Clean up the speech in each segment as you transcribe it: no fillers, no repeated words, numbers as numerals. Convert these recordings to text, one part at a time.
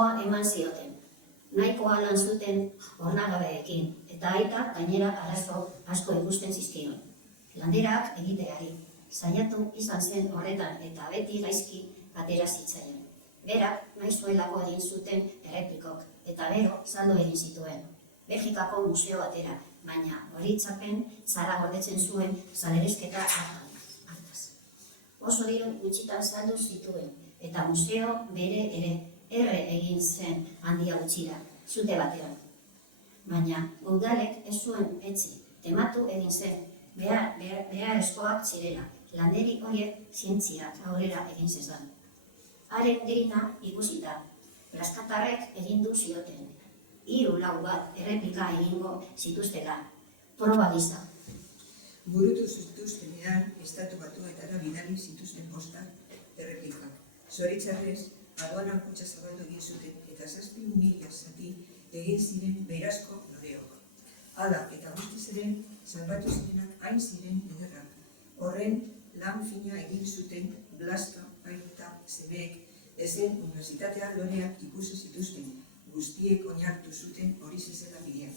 askoa eman zioten. Nahikoa lan zuten ornagabeekin, eta aita gainera arazo asko ikusten zizkion. Landerak egiteari, saiatu izan zen horretan eta beti gaizki atera zitzaion. Berak nahi zuelako egin zuten erreplikok, eta gero saldo egin zituen. Belgikako museo batera, baina hori txapen zara gordetzen zuen saleresketa hartaz. Oso diru gutxitan saldu zituen, eta museo bere ere erre egin zen handia gutxira, zute batean. Baina udalek ez zuen etzi, tematu egin zen, beharrezkoak zirela, landeri horiek zientziak aurrera egin zezan. Haren grina ikusita, raskatarrek egindu zioten, 3-4 bat erreplika egingo zituztela, proba gisa. Burutu zituztenean, Estatu Batuetara bidali zituzten bostak erreplikak. Zoritxarrez, aduanan kutxa zabaldu egin zuten eta 7.000 zati egin ziren beirazko loreok. Hala eta guztiz ere, salbatu zirenak hain ziren ederrak. Horren lan fina egin zuten Blaska, aita, semeek, ezen unibertsitatean loreak ikusi zituzten, guztiek oinartu zuten hori zezela bidea.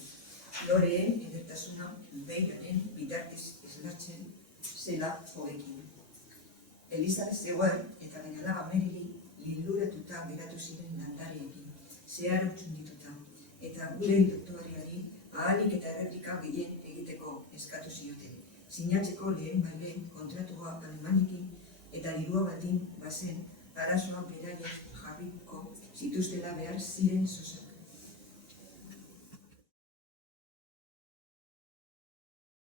Loreen edertasuna beiraren bitartez esnatzen zela joekin. Elizabeth Zegoer eta bere alaba Merili liluratuta geratu ziren landareekin, zehar utxundituta, eta gure doktoreari ahalik eta erreplika gehien egiteko eskatu zioten. Sinatzeko lehen bailen kontratua Alemanikin eta dirua batin bazen arazoa beraiek jarriko zituztela behar ziren